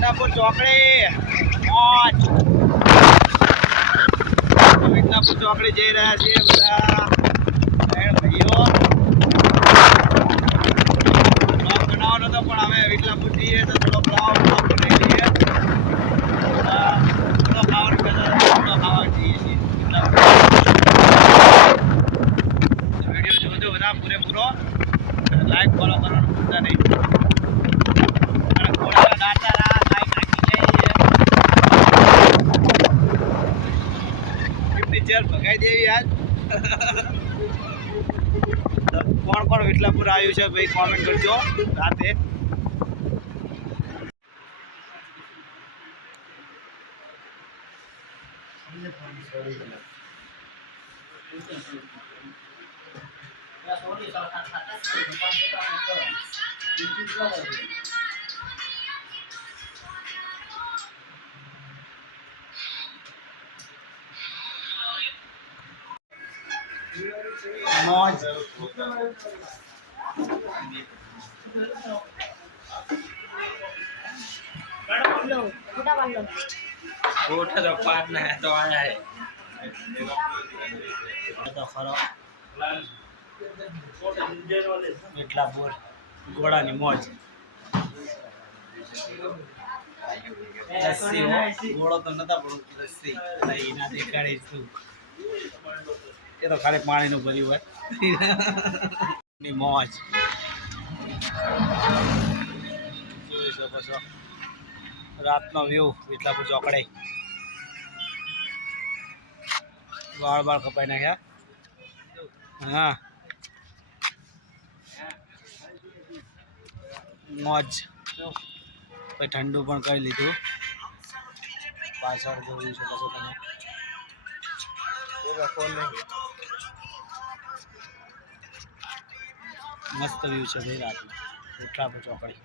વિઠલાપુર ચોકડી મોજ વિઠલાપુર ચોકડી જઈ રહ્યા છીએ બધા ભાઈઓ બ્લોગ બનાવવાનો હતો પણ અમે વિઠલાપુર જઈએ તો થોડો બ્લોગ બનાવી લઈએ થોડો ખાવા જઈએ છીએ વિડીયો જોજો બધા પૂરેપૂરો લાઈક ફોલો કરવાનું ભૂલતા નહીં ભગાઈ દેવી યાર કોણ કોણ વિઠલાપુર આવ્યું છે ભાઈ કોમેન્ટ કરજો રાતે મોજ फोटा तो पार्टनर है तो आया है तो खरो विठलापुर घोड़ा की मौज लस्सी हो घोड़ो तो नता पण लस्सी नहीं ना देखाड़ी तू ये तो खाली पानी नु भर्યું હોય ની મોજ જોઈ શકો છો રાતનો વ્યૂ વિઠલાપુર ચોકડે વાળ વાળ કપાઈ નાખ્યા હા મોજ પછી ઠંડુ પણ કરી લીધું પાછળ જોઈ શકો છો તમે મસ્ત વ્યૂ છે ભાઈ રાતનો વિઠલાપુર ચોકડી